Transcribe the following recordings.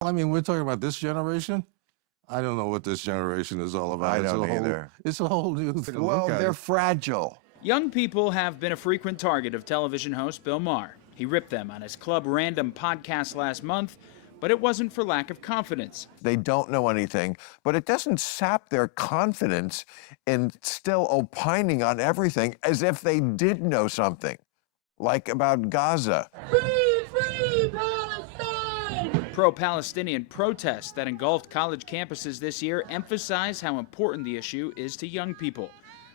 I mean, we're talking about this generation. I don't know what this generation is all about. I don't either. It's a whole new thing. Well, they're fragile. Young people have been a frequent target of television host Bill Maher. He ripped them on his Club Random podcast last month, but it wasn't for lack of confidence. They don't know anything, but it doesn't sap their confidence in still opining on everything as if they did know something, like about Gaza. Free Palestine! Pro-Palestinian protests that engulfed college campuses this year emphasize how important the issue is to young people.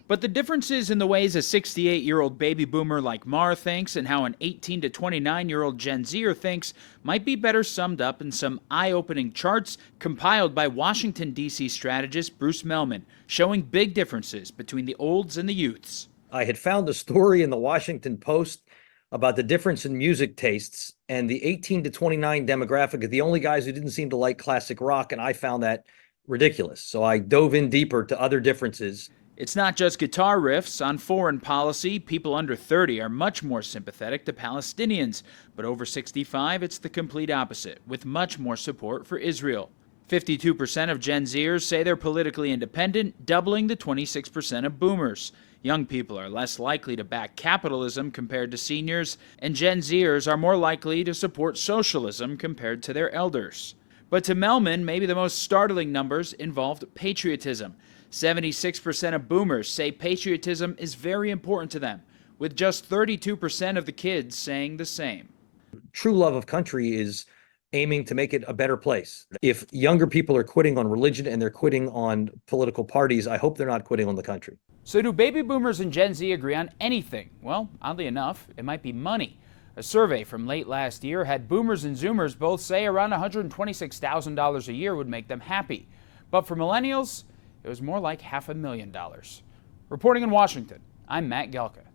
But the differences in the ways a 68-year-old baby boomer like Maher thinks and how an 18 to 29-year-old Gen Zer thinks might be better summed up in some eye-opening charts compiled by Washington, D.C. strategist Bruce Mehlman, showing big differences between the olds and the youths. I had found a story in the Washington Post about the difference in music tastes, and the 18 to 29 demographic are the only guys who didn't seem to like classic rock, and I found that ridiculous. So I dove in deeper to other differences. It's not just guitar riffs. On foreign policy, people under 30 are much more sympathetic to Palestinians, but over 65, it's the complete opposite, with much more support for Israel. 52% of Gen Zers say they're politically independent, doubling the 26% of boomers. Young people are less likely to back capitalism compared to seniors, and Gen Zers are more likely to support socialism compared to their elders. But to Mehlman, maybe the most startling numbers involved patriotism. 76% of boomers say patriotism is very important to them, with just 32% of the kids saying the same. True love of country is aiming to make it a better place. If younger people are quitting on religion and they're quitting on political parties, I hope they're not quitting on the country. So do baby boomers and Gen Z agree on anything? Well, oddly enough, it might be money. A survey from late last year had boomers and zoomers both say around $126,000 a year would make them happy. But for millennials, it was more like $500,000. Reporting in Washington, I'm Matt Galka.